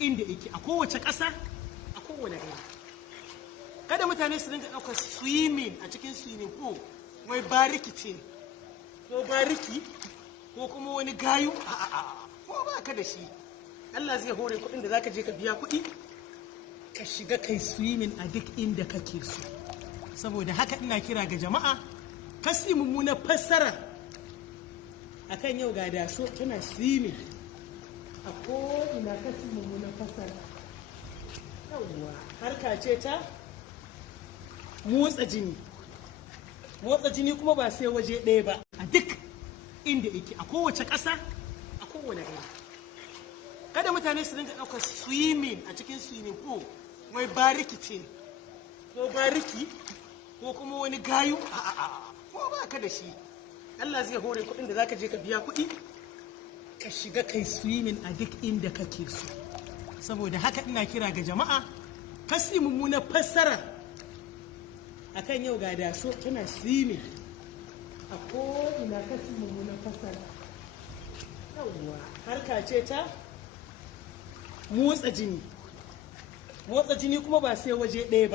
inda yake a kowace ƙasa a kowane gari. Kada mutane su dinga ɗaukar swimming a cikin swimming pool wai bariki ce ko bariki ko kuma wani gayu ko ba ka da shi. Allah zai hore kuɗin da zaka je ka biya kuɗi ka shiga kai swimming a duk inda kake so. Saboda haka ina kira ga jama'a kasi mummunar fassara akan yau ga Daso tana swimming a ko'ina kasi mummunar fassara. Yawwa harka ce ta motsa jini kuma ba sai waje ɗaya ba, a duk inda yake a kowace ƙasa a kowane gari. Kada mutane su dinga ɗaukar swimming a cikin swimming pool wai bariki ce ko bariki ko kuma wani gayu ko ba ka da shi. Allah zai hore kuɗin da zaka je ka biya kuɗi ka shiga kai swimming a duk inda kake so. Saboda haka ina kira ga jama'a kasi mummunar fassara akan yau ga Daso tana swimming a ko'ina kasi mummunar fassara. Yawwa harka ce ta motsa jini kuma ba sai waje ɗaya ba.